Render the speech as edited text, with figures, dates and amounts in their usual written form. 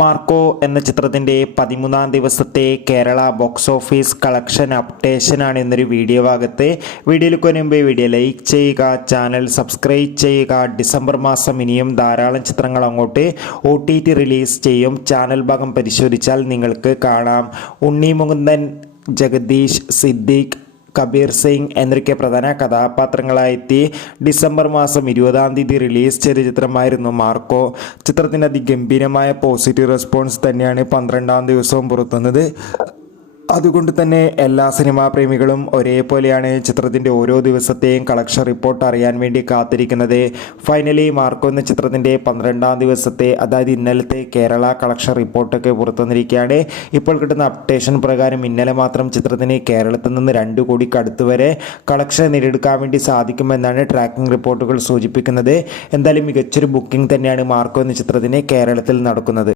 Marco എന്ന ചിത്രത്തിൻ്റെ 13-ാം ദിവസത്തെ കേരള ബോക്സ് ഓഫീസ് കളക്ഷൻ അപ്ഡേഷനാണ് എന്നൊരു വീഡിയോ ഭാഗത്ത്. വീഡിയോയിലേക്ക് മുൻപ് വീഡിയോ ലൈക്ക് ചെയ്യുക, ചാനൽ സബ്സ്ക്രൈബ് ചെയ്യുക. ഡിസംബർ മാസം ഇനിയും ധാരാളം ചിത്രങ്ങൾ അങ്ങോട്ട് OTT റിലീസ് ചെയ്യും. ചാനൽ ഭാഗം പരിശോധിച്ചാൽ നിങ്ങൾക്ക് കാണാം. ഉണ്ണി മുകുന്ദൻ, ജഗദീഷ്, സിദ്ദീഖ്, കബീർ സിംഗ് എന്നൊക്കെ പ്രധാന കഥാപാത്രങ്ങളായെത്തി ഡിസംബർ മാസം 20-ാം തീയതി റിലീസ് ചെയ്ത ചിത്രമായിരുന്നു മാർക്കോ. ചിത്രത്തിന് അതിഗംഭീരമായ പോസിറ്റീവ് റെസ്പോൺസ് തന്നെയാണ് 12-ാം ദിവസവും പുറത്തുവന്നത്. അതുകൊണ്ട് തന്നെ എല്ലാ സിനിമാ പ്രേമികളും ഒരേപോലെയാണ് ചിത്രത്തിൻ്റെ ഓരോ ദിവസത്തെയും കളക്ഷൻ റിപ്പോർട്ട് അറിയാൻ വേണ്ടി കാത്തിരിക്കുന്നത്. ഫൈനലി മാർക്കോ എന്ന ചിത്രത്തിൻ്റെ 12-ാം ദിവസത്തെ, അതായത് ഇന്നലത്തെ കേരള കളക്ഷൻ റിപ്പോർട്ടൊക്കെ പുറത്തുവന്നിരിക്കുകയാണ്. ഇപ്പോൾ കിട്ടുന്ന അപ്ഡേഷൻ പ്രകാരം ഇന്നലെ മാത്രം ചിത്രത്തിന് കേരളത്തിൽ നിന്ന് 2 കോടിക്ക് അടുത്ത് വരെ കളക്ഷൻ നേടിയെടുക്കാൻ വേണ്ടി സാധിക്കുമെന്നാണ് ട്രാക്കിംഗ് റിപ്പോർട്ടുകൾ സൂചിപ്പിക്കുന്നത്. എന്തായാലും മികച്ചൊരു ബുക്കിംഗ് തന്നെയാണ് മാർക്കോ എന്ന ചിത്രത്തിന് കേരളത്തിൽ നടക്കുന്നത്.